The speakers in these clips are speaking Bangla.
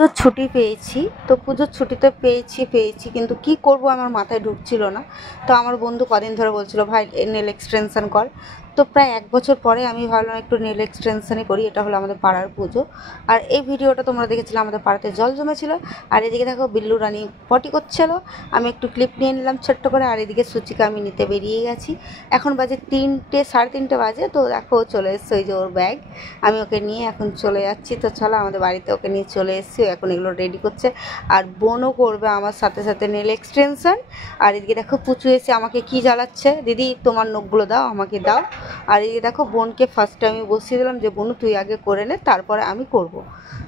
তো ছুটি পেয়েছি, তো পুজোর ছুটিতে পেয়েছি কিন্তু কি করব আমার মাথায় ঢুকছিল না। তো আমার বন্ধু কদিন ধরে বলছিল ভাই নেল এক্সটেনশন কর। তো প্রায় 1 বছর পরে আমি ভাবলাম একটু নেল এক্সটেনশনই করি। এটা হলো আমাদের পাড়ার পুজো। আর এই ভিডিওটা তোমরা দেখেছিলে আমাদের পাড়াতে জল জমেছিল। আর এদিকে দেখো বিল্লু রানী পটি করছিল, আমি একটু ক্লিপ নিয়ে নিলাম ছোট্ট করে। আর এদিকে সুচিকে আমি নিতে বেরিয়ে গেছি। এখন বাজে 3টে, 3:30 বাজে। তো দেখো চলে এসছে ওই যে ওর ব্যাগ, আমি ওকে নিয়ে এখন চলে যাচ্ছি। তো চলো আমাদের বাড়িতে ওকে নিয়ে চলে এসেছি, এখন এগুলো রেডি করছে। আর বোনও করবে আমার সাথে সাথে নেল এক্সটেনশন। আর এদিকে দেখো পুচু এসে আমাকে কি জ্বালাচ্ছে, দিদি তোমার নখগুলো দাও, আমাকে দাও। আর এদিকে দেখো বোনকে ফার্স্টে আমি বসিয়ে দিলাম যে বোন তুই আগে করে নে, তারপরে আমি করব।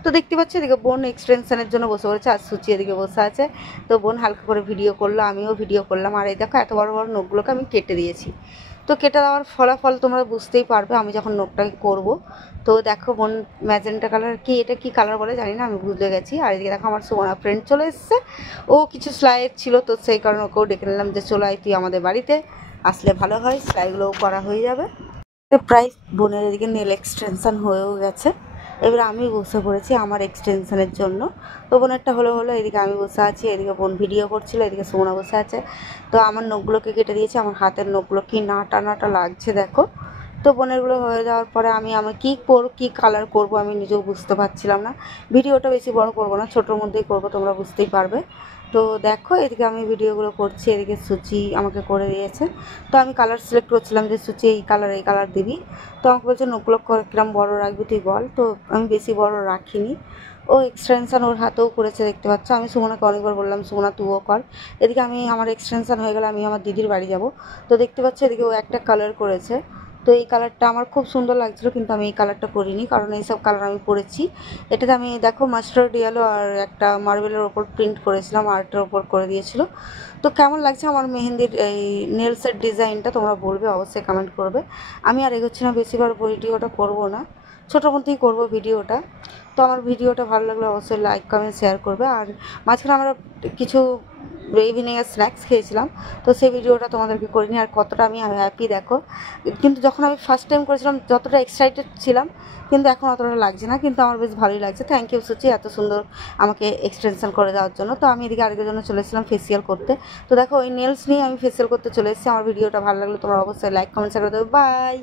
তো দেখতে পাচ্ছি এদিকে বোন এক্সটেনশনের জন্য বসে পড়েছে, আর সুচি এদিকে বসে আছে। তো বোন হালকা করে ভিডিও করলো, আমিও ভিডিও করলাম। আর এই দেখো এত বড় বড় নখগুলোকে আমি কেটে দিয়েছি। তো কেটে দেওয়ার ফলাফল তোমরা বুঝতেই পারবে আমি যখন নখটাকে করব। তো দেখো বোন ম্যাজেন্টা কালার, কি এটা কি কালার বলে জানি না, আমি ভুলে গেছি। আর এদিকে দেখো আমার সোনা ফ্রেন্ড চলে এসছে, ও কিছু সেলাইয়ের ছিল, তো সেই কারণে ওকেও ডেকে নিলাম যে চলে আয় তুই আমাদের বাড়িতে, আসলে ভালো হয়, সেলাইগুলোও করা হয়ে যাবে। তো প্রায় বোনের এদিকে নেল এক্সটেনশন হয়েও গেছে, এবার আমি বসে পড়েছি আমার এক্সটেনশনের জন্য। তো বোনেরটা হলো এদিকে আমি বসে আছি, এদিকে বোন ভিডিও করছিল, এদিকে সোনা বসে আছে। তো আমার নখগুলোকে কেটে দিয়েছি, আমার হাতের নখগুলো কি নাটা নাটা লাগছে দেখো। তো বোনেরগুলো হয়ে যাওয়ার পরে আমি কী কালার করব আমি নিজেও বুঝতে পারছিলাম না। ভিডিওটা বেশি বড় করব না, ছোটোর মধ্যেই করব, তোমরা বুঝতেই পারবে। তো দেখো এদিকে আমি ভিডিওগুলো করছি, এদিকে সুচি আমাকে করে দিয়েছে। তো আমি কালার সিলেক্ট করছিলাম যে সুচি এই কালার দিবি। তো আমাকে বলছে নখগুলো কিরম বড় রাখবি তুই বল। তো আমি বেশি বড় রাখিনি। ও এক্সটেনশন ওর হাতেও করেছে দেখতে পাচ্ছ। আমি সুমনাকে অনেকবার বললাম সুমনা তুইও কর। এদিকে আমি আমার এক্সটেনশন হয়ে গেলে আমি আমার দিদির বাড়ি যাব। তো দেখতে পাচ্ছ এদিকে ও একটা কালার করেছে। তো এই কালারটা আমার খুব সুন্দর লাগছিল, কিন্তু আমি এই কালারটা করিনি, কারণ এইসব কালার আমি করেছি। এটাতে আমি দেখো মাস্টার্ড ইয়েলো আর একটা মার্বেলের ওপর প্রিন্ট করেছিলাম, আর্টের ওপর করে দিয়েছিল। তো কেমন লাগছে আমার মেহেন্দির এই নেলসের ডিজাইনটা তোমরা বলবে, অবশ্যই কমেন্ট করবে। আমি আর এগোচ্ছি না, বেশিবার ভিডিওটা করবো না, ছোটোর মধ্যেই করবো ভিডিওটা। তো আমার ভিডিওটা ভালো লাগলে অবশ্যই লাইক কমেন্ট শেয়ার করবে। আর মাঝখানে আমরা কিছু ইভিনিংয়ের স্ন্যাক্স খেয়েছিলাম, তো সেই ভিডিওটা তোমাদেরকে করিনি। আর কতটা আমি হ্যাপি দেখো, কিন্তু যখন আমি ফার্স্ট টাইম করেছিলাম যতটা এক্সাইটেড ছিলাম, কিন্তু এখন অতটা লাগছে না, কিন্তু আমার বেশ ভালোই লাগছে। থ্যাংক ইউ সুচি এত সুন্দর আমাকে এক্সটেনশন করে দেওয়ার জন্য। তো আমি এদিকে আরেকের জন্য চলে এসেছিলাম ফেসিয়াল করতে। তো দেখো ওই নেলস নিয়ে আমি ফেসিয়াল করতে চলে এসেছি। আমার ভিডিওটা ভালো লাগলে তোমরা অবশ্যই লাইক কমেন্ট শেয়ার করে দেবে। বাই।